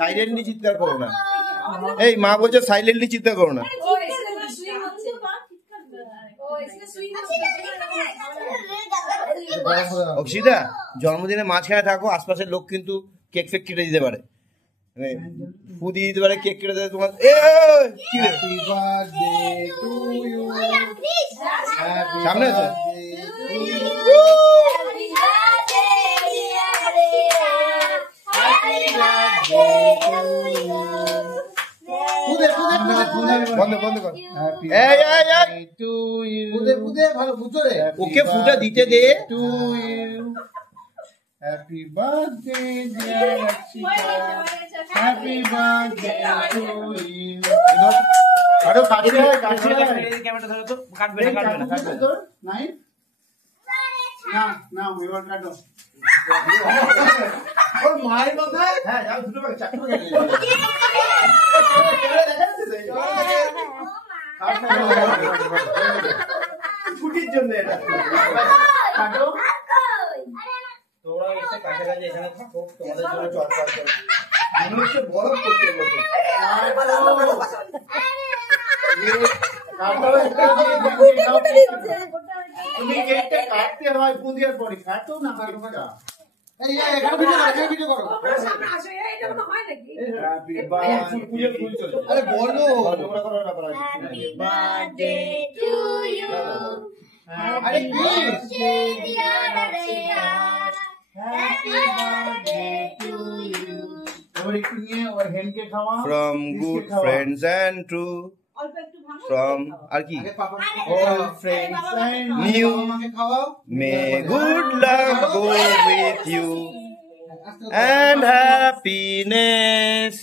Silently চিৎকার করো না। এই মা বলছে সাইলেন্টলি চিৎকার করো না। অক্ষিতা, জন্মদিনে মাঝখানে থাকো, আশপাশের লোক কিন্তু কেক ফেক কেটে দিতে পারে, ফু দিয়ে দিতে পারে, কেক কেটে দেবে তোমার। সামনে আছে ওকে ফুটা দিতে দে। Happy birthday dear Akshita, happy birthday to you. আরো কাটবে ক্যামেরা ধরো তো, কাটবে না তো নাই না না ওইবার কাটো। ওর মায়ের কথা হ্যাঁ যাও দুটো ভাগ চারটে ভাগ ছুটির জন্য এটা কাটো। তোমরা এসে কাছাকাছি এখানে থাকো, তোমাদের জন্য চটপট করে মনে হচ্ছে বরফ করতে বলতে। তুমি কেকটা কাটতে হয় পুঁদিয়ার পরে, কাটো না কাটো। From good friends and true, from আর কি new, may good luck go with you and happiness.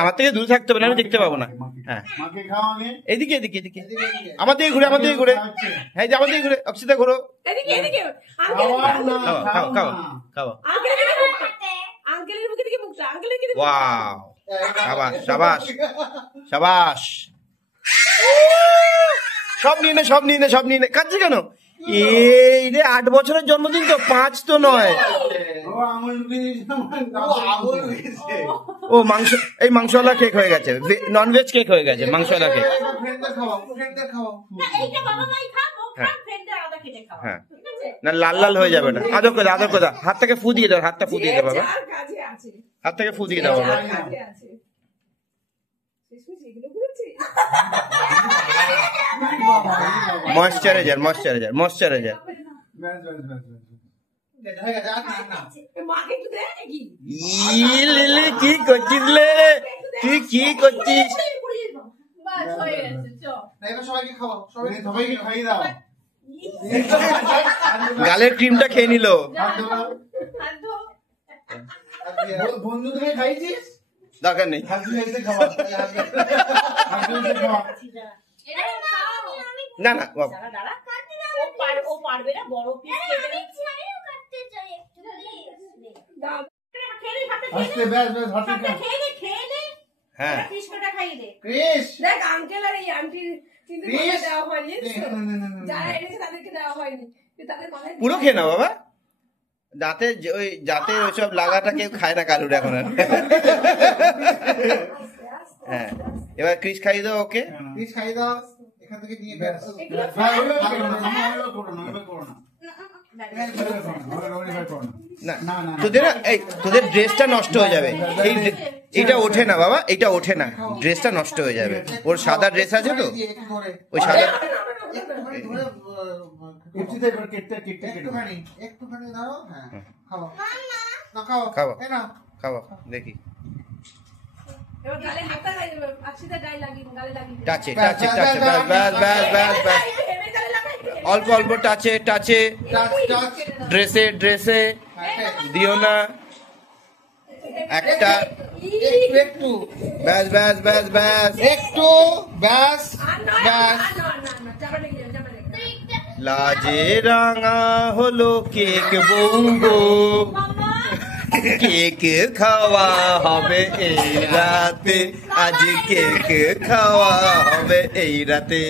আমার থেকে দূরে থাকতে হবে না, আমি দেখতে পাবো না। হ্যাঁ এদিকে এদিকে এদিকে আমার দিকে ঘুরে, আমার দিকে ঘুরে, হ্যাঁ যে আমার দিকে ঘুরে। অক্ষিতা ঘুরো, সাবাস সাবাস। সব নিয়ে নে, সব নিয়ে নে, সব নিয়ে নে। কাঁদছে কেন? এই রে 8 বছরের জন্মদিন তো, 5 তো নয়। ও মাংস, এই মাংসওয়ালা কেক হয়ে গেছে, ননভেজ কেক হয়ে গেছে, মাংসওয়ালা কেক। হ্যাঁ না লাল লাল হয়ে যাবে না। আদর করে, আদর করে, হাত থেকে ফু দিয়ে দাও, হাতটা ফু দিয়ে দাও বাবা, হাত থেকে ফু দিয়ে দাও বাবা। Moisturiser, moisturiser, moisturiser. কি করছিস লে তুই, কি করছিস? গালের ক্রিমটা খেয়ে নিল। বন্ধু তুমি খাইছিস? দরকার নেই। না না হ্যাঁ পুরো খেয়ে না বাবা, দাঁতে ওই যাতে ওইসব লাগাটা কেউ খায় না কালুর এখন। হ্যাঁ এবার ক্রিস খাইয়ে দাও ওকে, ক্রিস খাইয়ে দাও এখান থেকে নিয়ে তোদের এই তোদের ড্রেসটা নষ্ট হয়ে যাবে। এইটা ওঠে না বাবা, এইটা ওঠে না, ড্রেসটা নষ্ট হয়ে যাবে। ওর সাদা ড্রেস আছে তো, ওই সাদা খাওয়া দেখি। টাচে টাচে টাচে, ব্যাস ব্যাস ব্যাস ব্যাস, অল্প অল্প টাচে টাচে, ড্রেসে ড্রেসে দিও না একটা, একটু ব্যাস ব্যাস ব্যাস ব্যাস, একটু ব্যাস ব্যাস। লাজে রাঙা হলো কেক বউগো, কেক খাওয়া হবে এই রাতে, আজ কেক খাওয়া হবে এই রাতে